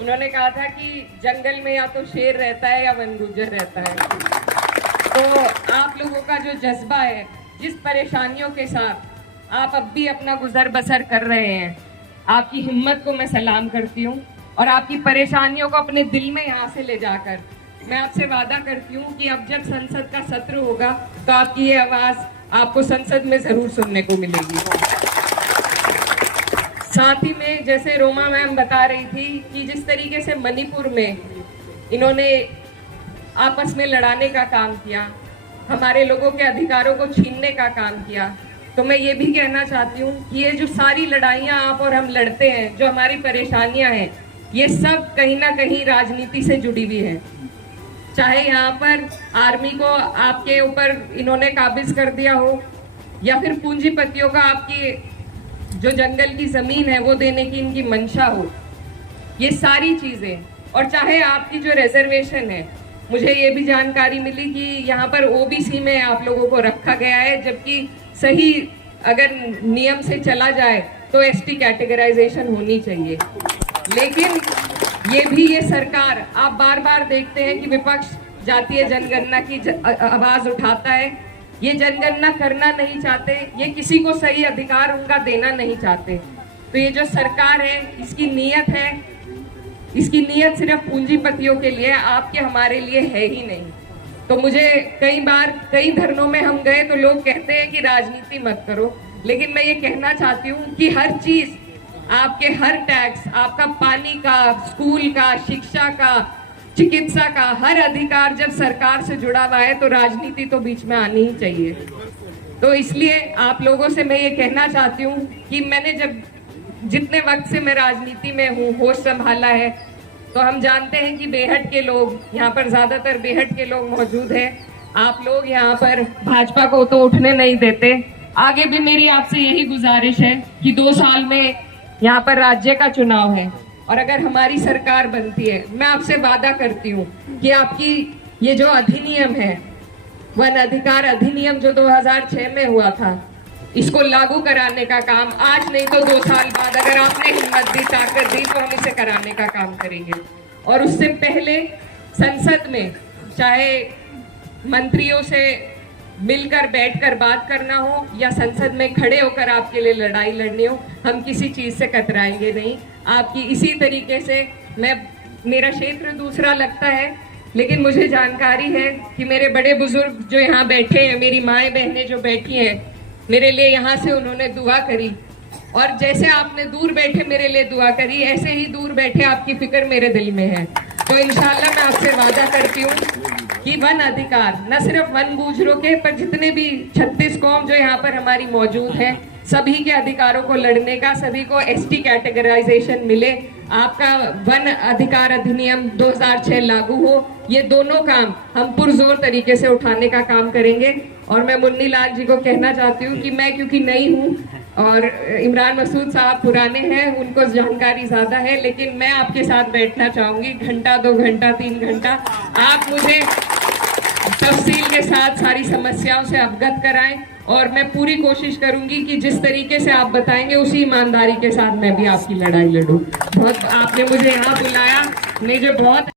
उन्होंने कहा था कि जंगल में या तो शेर रहता है या वन गुज्जर रहता है। तो आप लोगों का जो जज्बा है, जिस परेशानियों के साथ आप अब भी अपना गुजर बसर कर रहे हैं, आपकी हिम्मत को मैं सलाम करती हूँ और आपकी परेशानियों को अपने दिल में यहाँ से ले जाकर मैं आपसे वादा करती हूँ कि अब जब संसद का सत्र होगा तो आपकी ये आवाज आपको संसद में जरूर सुनने को मिलेगी। साथ ही में जैसे रोमा मैम बता रही थी कि जिस तरीके से मणिपुर में इन्होंने आपस में लड़ाने का काम किया, हमारे लोगों के अधिकारों को छीनने का काम किया, तो मैं ये भी कहना चाहती हूँ कि ये जो सारी लड़ाइयाँ आप और हम लड़ते हैं, जो हमारी परेशानियाँ हैं, ये सब कहीं ना कहीं राजनीति से जुड़ी हुई है। चाहे यहाँ पर आर्मी को आपके ऊपर इन्होंने काबिज कर दिया हो या फिर पूंजीपतियों का आपकी जो जंगल की जमीन है वो देने की इनकी मंशा हो, ये सारी चीजें, और चाहे आपकी जो रिजर्वेशन है, मुझे ये भी जानकारी मिली कि यहाँ पर ओबीसी में आप लोगों को रखा गया है, जबकि सही अगर नियम से चला जाए तो एसटी कैटेगराइजेशन होनी चाहिए। लेकिन ये सरकार, आप बार बार देखते हैं कि विपक्ष जातीय जनगणना की आवाज उठाता है, ये जनगणना करना नहीं चाहते, ये किसी को सही अधिकार उनका देना नहीं चाहते। तो ये जो सरकार है, इसकी नीयत सिर्फ पूंजीपतियों के लिए, आपके हमारे लिए है ही नहीं। तो मुझे कई बार कई धरनों में हम गए तो लोग कहते हैं कि राजनीति मत करो, लेकिन मैं ये कहना चाहती हूँ कि हर चीज, आपके हर टैक्स, आपका पानी का, स्कूल का, शिक्षा का, चिकित्सा का हर अधिकार जब सरकार से जुड़ा हुआ है तो राजनीति तो बीच में आनी ही चाहिए। तो इसलिए आप लोगों से मैं ये कहना चाहती हूँ कि मैंने जब जितने वक्त से मैं राजनीति में हूँ, होश संभाला है, तो हम जानते हैं कि बेहट के लोग, यहाँ पर ज्यादातर बेहट के लोग मौजूद हैं। आप लोग यहाँ पर भाजपा को तो उठने नहीं देते। आगे भी मेरी आपसे यही गुजारिश है कि 2 साल में यहाँ पर राज्य का चुनाव है और अगर हमारी सरकार बनती है, मैं आपसे वादा करती हूँ कि आपकी ये जो अधिनियम है, वन अधिकार अधिनियम जो 2006 में हुआ था, इसको लागू कराने का काम आज नहीं तो 2 साल बाद, अगर आपने हिम्मत दी, ताकत दी, तो हम इसे कराने का काम करेंगे। और उससे पहले संसद में चाहे मंत्रियों से मिलकर बैठकर बात करना हो या संसद में खड़े होकर आपके लिए लड़ाई लड़नी हो, हम किसी चीज से कतराएंगे नहीं। आपकी इसी तरीके से मेरा क्षेत्र दूसरा लगता है, लेकिन मुझे जानकारी है कि मेरे बड़े बुजुर्ग जो यहाँ बैठे हैं, मेरी माएँ बहनें जो बैठी हैं, मेरे लिए यहाँ से उन्होंने दुआ करी, और जैसे आपने दूर बैठे मेरे लिए दुआ करी, ऐसे ही दूर बैठे आपकी फिक्र मेरे दिल में है। तो इंशाल्लाह मैं आपसे वादा करती हूँ कि वन अधिकार न सिर्फ वन गुजरों के, पर जितने भी 36 कौम जो यहाँ पर हमारी मौजूद हैं, सभी के अधिकारों को लड़ने का, सभी को एसटी कैटेगराइजेशन मिले, आपका वन अधिकार अधिनियम 2006 लागू हो, ये दोनों काम हम पुरजोर तरीके से उठाने का काम करेंगे। और मैं मुन्नी लाल जी को कहना चाहती हूँ कि मैं क्योंकि नई हूँ और इमरान मसूद साहब पुराने हैं, उनको जानकारी ज्यादा है, लेकिन मैं आपके साथ बैठना चाहूंगी, घंटा 2 घंटा 3 घंटा, आप मुझे तफसील के साथ सारी समस्याओं से अवगत कराएं और मैं पूरी कोशिश करूंगी कि जिस तरीके से आप बताएंगे उसी ईमानदारी के साथ मैं भी आपकी लड़ाई लड़ूं। बहुत आपने मुझे यहाँ बुलाया, मुझे बहुत